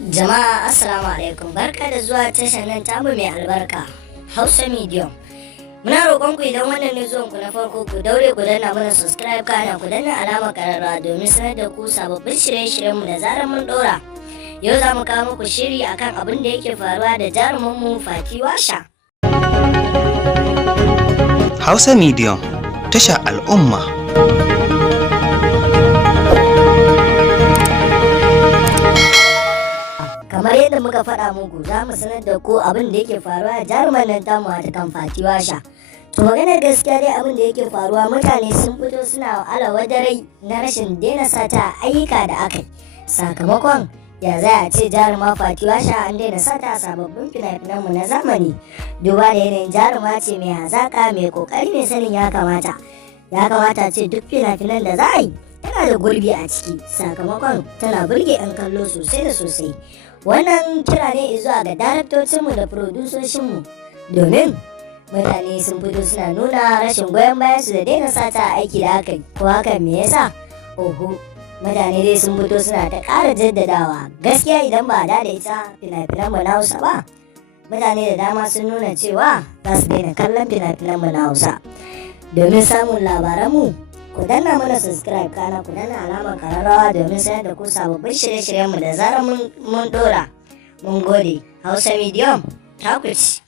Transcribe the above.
Jama'a assalamu alaikum, barka da zuwa tashar nan tamu mai albarka Hausa Medium. Muna roƙon ku idan wannan ne zuwan ku na farko ku daure ku danna mana subscribe kana ku danna alamar ƙararrawa domin sanar da ku sababbin shirye-shiryen mu da zarar mun ɗora. Yau za mu kawo muku shiri akan abin da yake faruwa da jarumin mu Fati Washa. Hausa Medium, tashar al'umma. Kamar yadda muka faɗa muku za mu sanar da ku abin da yake faruwa a jaruman nan tamu a kan Fati Washa. To maganar gaskiya dai abin da yake faruwa mutane sun fito suna alawadarai na rashin daina sata ayyuka da aka yi. Sakamakon ya za a ce jaruma Fati Washa an daina sata a sababbin fina-finanmu na zamani. Duba da yanayin jaruma ce mai hazaƙa mai ƙoƙari mai sanin ya kamata. Ya kamata ce duk fina-finan da za a yi tana da gurbi a ciki, sakamakon tana burge 'yan kallo sosai da sosai. Wannan kira ne zuwa ga daraktocinmu da furodusoshinmu domin mutane sun fito suna nuna rashin goyon bayan su da daina sata aiki da aka yi. Ko hakan me yasa? Oho, mutane dai sun fito suna ta ƙara jaddadawa gaskiya idan ba da ita fina-finanmu na Hausa ba, mutane da dama sun nuna cewa za su daina kallon fina-finanmu na Hausa. Domin samun labaranmu ku danna mana subscribe kana ku danna alamar kararrawa domin sanar da ku sababbin shirye-shiryenmu da zarar mun dora. Mun gode. Hausa Medium ta ku ci.